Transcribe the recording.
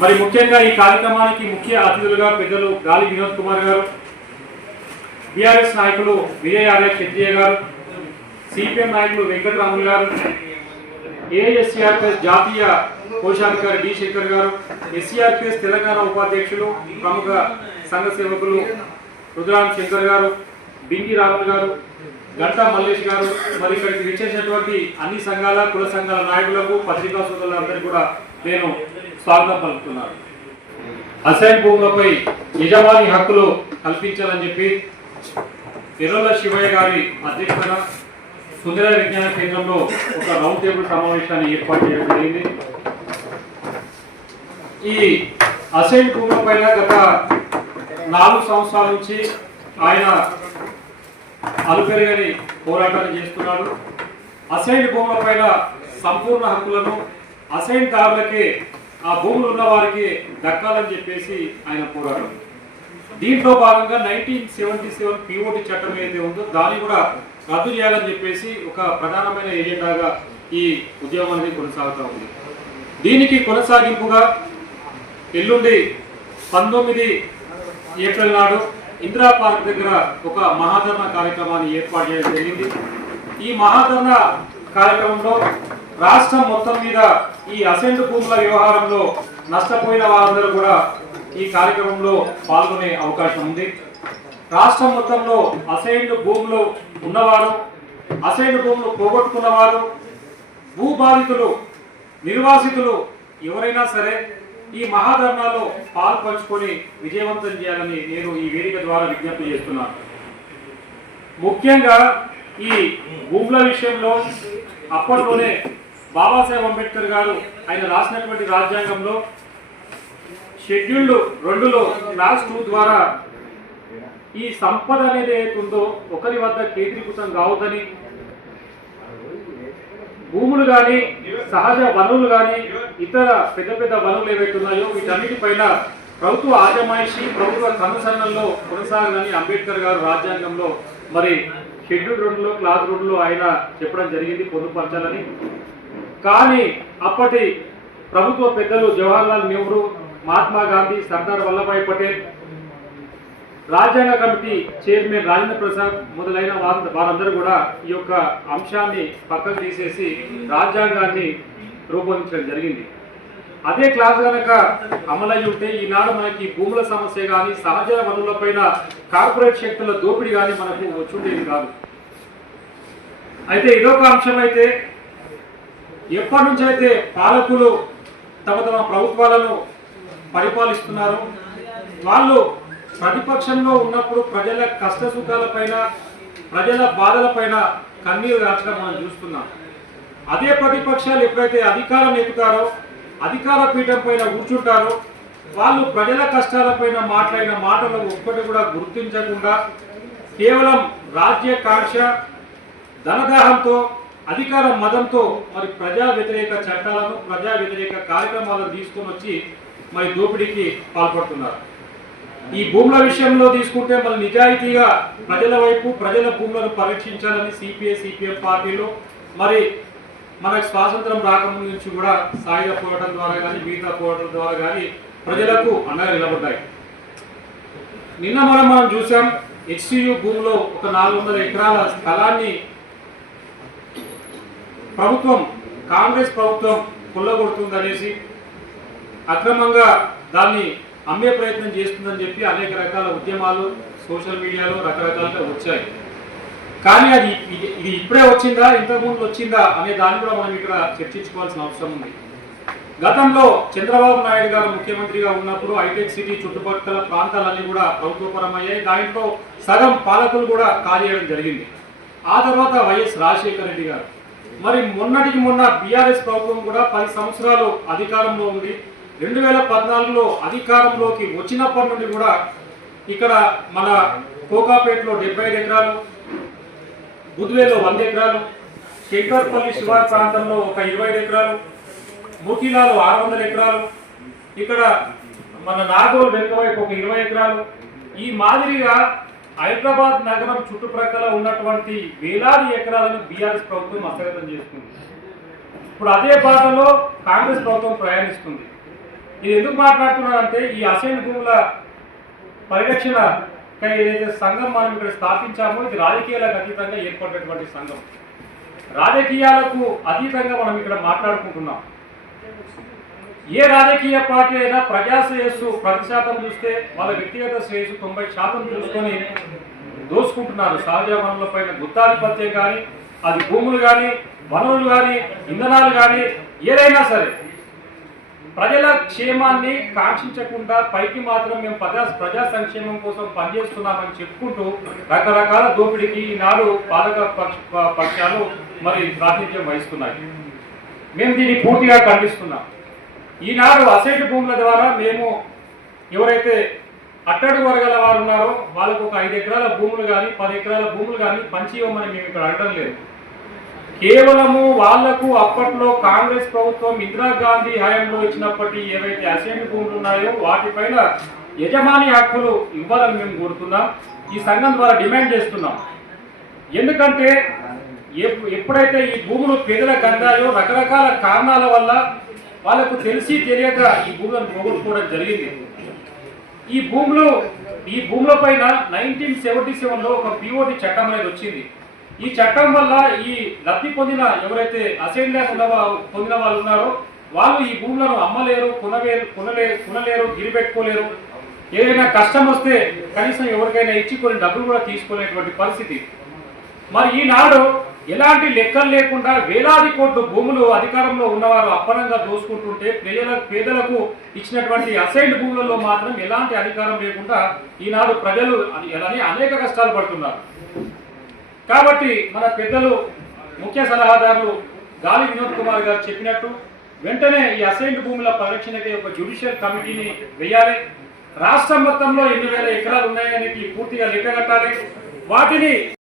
మరి ముఖ్యంగా ఈ కార్యక్రమానికి ముఖ్య అతిథులుగా పెద్దలు గాలి వినోద్ కుమార్ గారు బీఆర్ఎస్ నాయకులు విజయ్ ఆర్య చెట్టియ గారు సిపిఎం నాయకులు వెంకటరాములు గారు ఏఎస్సీఆర్పిఎస్ జాతీయ కోశాధికారి డి శంకర్ గారు ఎస్సీఆర్పిఎస్ తెలంగాణ ఉపాధ్యక్షులు ప్రముఖ సంఘ సేవకులు రుద్రాం శంకర్ గారు బింగి రాములు గారు గంటా మల్లేష్ గారు మరి ఇక్కడికి విచ్చేసినటువంటి అన్ని సంఘాల కుల సంఘాల నాయకులకు పత్రికా సోదరులందరికీ కూడా నేను స్వాగతం పలుకుతున్నారు. అసైన్ భూములపై యజమాని హక్కులు కల్పించాలని చెప్పి ఎర్రల శివయ్య గారి అధ్యక్షతన సుందర విజ్ఞాన కేంద్రంలో ఒక రౌండ్ టేబుల్ సమావేశాన్ని ఏర్పాటు చేయడం జరిగింది. ఈ అసైన్ భూముల పైన గత నాలుగు సంవత్సరాల నుంచి ఆయన అలుపెరగని పోరాటాలు చేస్తున్నాడు అసైన్ భూముల పైన సంపూర్ణ హక్కులను అసైన్ దారులకే ఆ భూములు ఉన్న వారికి దక్కాలని చెప్పేసి ఆయన పోరాటం దీంట్లో భాగంగా నైన్టీన్ సెవెంటీ సెవెన్ పిఓటి చట్టం ఏదైతే ఉందో దాన్ని కూడా రద్దు చేయాలని చెప్పేసి ఒక ప్రధానమైన ఏజెండాగా ఈ ఉద్యమం అనేది కొనసాగుతూ ఉంది. దీనికి కొనసాగింపుగా ఎల్లుండి పంతొమ్మిది ఏప్రిల్ నాడు ఇందిరా పార్క్ దగ్గర ఒక మహాధరణ కార్యక్రమాన్ని ఏర్పాటు చేయడం జరిగింది. ఈ మహాధరణ కార్యక్రమంలో రాష్ట్రం మొత్తం మీద ఈ అసెంట్ భూముల వ్యవహారంలో నష్టపోయిన వారందరూ కూడా ఈ కార్యక్రమంలో పాల్గొనే అవకాశం ఉంది. రాష్ట్రం మొత్తంలో అసైన్డ్ భూములు ఉన్నవారు అసైన్డ్ భూములు పోగొట్టుకున్నవారు భూ బాధితులు నిర్వాసితులు ఎవరైనా సరే ఈ మహాధర్నాలో పాల్పంచుకొని విజయవంతం చేయాలని నేను ఈ వేదిక ద్వారా విజ్ఞప్తి చేస్తున్నాను. ముఖ్యంగా ఈ భూముల విషయంలో అప్పట్లోనే బాబాసాహెబ్ అంబేద్కర్ గారు ఆయన రాసినటువంటి రాజ్యాంగంలో షెడ్యూల్డ్ రెండులో క్లాస్ టూ ద్వారా ఈ సంపద అనేది ఏదైతే ఉందో ఒకరి వద్ద కేంద్రీకృతం కావద్దని భూములు కానీ సహజ వనరులు కానీ ఇతర పెద్ద పెద్ద వనరులు ఏవైతే ఉన్నాయో వీటన్నిటిపైన ప్రభుత్వ ఆజమాయిషి ప్రభుత్వ కనుసరణలో కొనసాగాలని అంబేద్కర్ గారు రాజ్యాంగంలో మరి షెడ్యూల్ రెండులో క్లాస్ రెండులో ఆయన చెప్పడం జరిగింది పొందుపరచాలని కానీ అప్పటి ప్రభుత్వ పెద్దలు జవహర్లాల్ నెహ్రూ మహాత్మా గాంధీ సర్దార్ వల్లభాయ్ పటేల్ రాజ్యాంగ కమిటీ చైర్మన్ రాజేంద్ర ప్రసాద్ మొదలైన వారు వారందరూ కూడా ఈ యొక్క అంశాన్ని పక్కకు తీసేసి రాజ్యాంగాన్ని రూపొందించడం జరిగింది. అదే క్లాస్ కనుక అమలయ్యి ఉంటే ఈనాడు మనకి భూముల సమస్య కానీ సహజ వనరులపైన కార్పొరేట్ శక్తుల దోపిడీ కానీ మనకు వచ్చుండేది కాదు. అయితే ఇదొక అంశం అయితే ఎప్పటి నుంచి అయితే పాలకులు తమ తమ ప్రభుత్వాలను పరిపాలిస్తున్నారు వాళ్ళు ప్రతిపక్షంలో ఉన్నప్పుడు ప్రజల కష్ట సుఖాలపైన ప్రజల బాధలపైన కన్నీరు రాచడం మనం చూస్తున్నాం. అదే ప్రతిపక్షాలు ఎప్పుడైతే అధికారం ఎక్కుతారో అధికార పీఠం పైన కూర్చుంటారో వాళ్ళు ప్రజల కష్టాలపైన మాట్లాడిన మాటలు ఒక్కటి కూడా గుర్తించకుండా కేవలం రాజ్యకాంక్ష ధనదాహంతో అధికార మదంతో మరి ప్రజా వ్యతిరేక చట్టాలను ప్రజా వ్యతిరేక కార్యక్రమాలను తీసుకొని వచ్చి మరి దోపిడీకి పాల్పడుతున్నారు. ఈ భూముల విషయంలో తీసుకుంటే మన నిజాయితీగా ప్రజల వైపు ప్రజల భూములను పరీక్షించాలని సిపిఐ సిపిఎం పార్టీలు మరి మనకు స్వాతంత్రం రాకముందు నుంచి కూడా సాయుధ పోరాటం ద్వారా కానీ మిగతా పోరాటం ద్వారా కానీ ప్రజలకు అండగా నిలబడ్డాయి. నిన్న మనం మనం చూసాం హెచ్సియు భూమిలో ఒక నాలుగు వందల ఎకరాల స్థలాన్ని ప్రభుత్వం కాంగ్రెస్ ప్రభుత్వం కొల్లగొడుతుందనేసి అక్రమంగా దాన్ని అమ్మే ప్రయత్నం చేస్తుందని చెప్పి అనేక రకాల ఉద్యమాలు సోషల్ మీడియాలో రకరకాలుగా వచ్చాయి. కానీ అది ఇది ఇప్పుడే వచ్చిందా ఇంతకుముందు వచ్చిందా అనే దాన్ని కూడా మనం ఇక్కడ చర్చించుకోవాల్సిన అవసరం ఉంది. గతంలో చంద్రబాబు నాయుడు గారు ముఖ్యమంత్రిగా ఉన్నప్పుడు హైటెక్ సిటీ చుట్టుపక్కల ప్రాంతాలన్నీ కూడా ప్రభుత్వపరమయ్యాయి. దాంట్లో సగం పాలకులు కూడా కాజేయడం జరిగింది. ఆ తర్వాత వైఎస్ రాజశేఖర రెడ్డి గారు మరి మొన్నటికి మొన్న బీఆర్ఎస్ ప్రభుత్వం కూడా పది సంవత్సరాలు అధికారంలో ఉంది. రెండు వేల పద్నాలుగులో అధికారంలోకి వచ్చినప్పటి నుండి కూడా ఇక్కడ మన కోకాపేటలో డెబ్బై ఐదు ఎకరాలు బుద్వేలో వంద ఎకరాలు శంకర్పల్లి శివార్ ప్రాంతంలో ఒక ఇరవై ఎకరాలు ముఖిలాలో ఆరు వందల ఎకరాలు ఇక్కడ మన నాగోల్ వెనుకవైపు ఒక ఇరవై ఎకరాలు. ఈ మాదిరిగా హైదరాబాద్ నగరం చుట్టుప్రక్కల ఉన్నటువంటి వేలాది ఎకరాలను బీఆర్ఎస్ ప్రభుత్వం హస్తగతం చేస్తుంది ఇప్పుడు అదే బాటలో కాంగ్రెస్ ప్రభుత్వం ప్రయాణిస్తుంది. ఇది ఎందుకు మాట్లాడుతున్నానంటే ఈ అసైన్ భూముల పరిరక్షణ ఏదైతే సంఘం మనం ఇక్కడ స్థాపించామో ఇది రాజకీయాలకు అతీతంగా ఏర్పడినటువంటి సంఘం. రాజకీయాలకు అతీతంగా మనం ఇక్కడ మాట్లాడుకుంటున్నాం. ఏ రాజకీయ పార్టీ అయినా ప్రజా శ్రేయస్సు ప్రతి శాతం చూస్తే వాళ్ళ వ్యక్తిగత శ్రేయస్సు తొంభై శాతం చూసుకొని దోసుకుంటున్నారు సహజ వనరుల పైన గుత్తాధిపత్యం కానీ అది భూములు కానీ వనరులు కానీ ఇంధనాలు కానీ ఏదైనా సరే ప్రజల క్షేమాన్ని కాంక్షించకుండా పైకి మాత్రం మేము ప్రజా ప్రజా సంక్షేమం కోసం పనిచేస్తున్నామని చెప్పుకుంటూ రకరకాల దోపిడీకి ఈనాడు పాలక పక్ష పక్షాలు మరి ప్రాతినిధ్యం వహిస్తున్నాయి. మేము దీన్ని పూర్తిగా ఖండిస్తున్నాం. ఈనాడు అసైట్ భూముల ద్వారా మేము ఎవరైతే అట్టడు వర్గాల వారు ఉన్నారో వాళ్ళకు ఒక ఐదు ఎకరాల భూములు కానీ పది ఎకరాల భూములు కానీ పంచి ఇవ్వమని మేము ఇక్కడ అడగడం లేదు. కేవలము వాళ్ళకు అప్పట్లో కాంగ్రెస్ ప్రభుత్వం ఇందిరాగాంధీ హయాంలో ఇచ్చినప్పటి ఏవైతే అసైన్ భూములు ఉన్నాయో వాటిపైన యజమాని హక్కులు ఇవ్వాలని మేము కోరుతున్నాం. ఈ సంఘం ద్వారా డిమాండ్ చేస్తున్నాం. ఎందుకంటే ఎప్పుడైతే ఈ భూములు పేదలకు అందాయో రకరకాల కారణాల వల్ల వాళ్ళకు తెలిసి తెలియక ఈ భూములను పోగొట్టుకోవడం జరిగింది. ఈ భూములు ఈ భూముల పైన నైన్టీన్ సెవెంటీ సెవెన్లో ఒక పిఓటి చట్టం అనేది వచ్చింది. ఈ చట్టం వల్ల ఈ లబ్ధి పొందిన ఎవరైతే అసైన్ ల్యాండ్ ఉన్న పొందిన వాళ్ళు ఉన్నారో వాళ్ళు ఈ భూములను అమ్మలేరు కొనలేరు కొనలేరు కొనలేరు గిరిపెట్టుకోలేరు ఏదైనా కష్టం వస్తే కనీసం ఎవరికైనా ఇచ్చి కొన్ని డబ్బులు కూడా తీసుకోలేటువంటి పరిస్థితి. మరి ఈనాడు ఎలాంటి లెక్కలు లేకుండా వేలాది కోట్లు భూములు అధికారంలో ఉన్నవారు అప్పనంగా దోసుకుంటుంటే ప్రజల పేదలకు ఇచ్చినటువంటి అసైన్డ్ భూములలో మాత్రం ఎలాంటి అధికారం లేకుండా ఈనాడు ప్రజలు అని- అని అనేక కష్టాలు పడుతున్నారు. కాబట్టి మన పెద్దలు ముఖ్య సలహాదారులు గాలి వినోద్ కుమార్ గారు చెప్పినట్టు వెంటనే ఈ అసైన్డ్ భూముల పరిరక్షణకి ఒక జ్యుడిషియల్ కమిటీని వేయాలి. రాష్ట్రం మొత్తంలో ఎన్ని వేల ఎకరాలు ఉన్నాయనేది పూర్తిగా లెక్క కట్టాలి వాటిని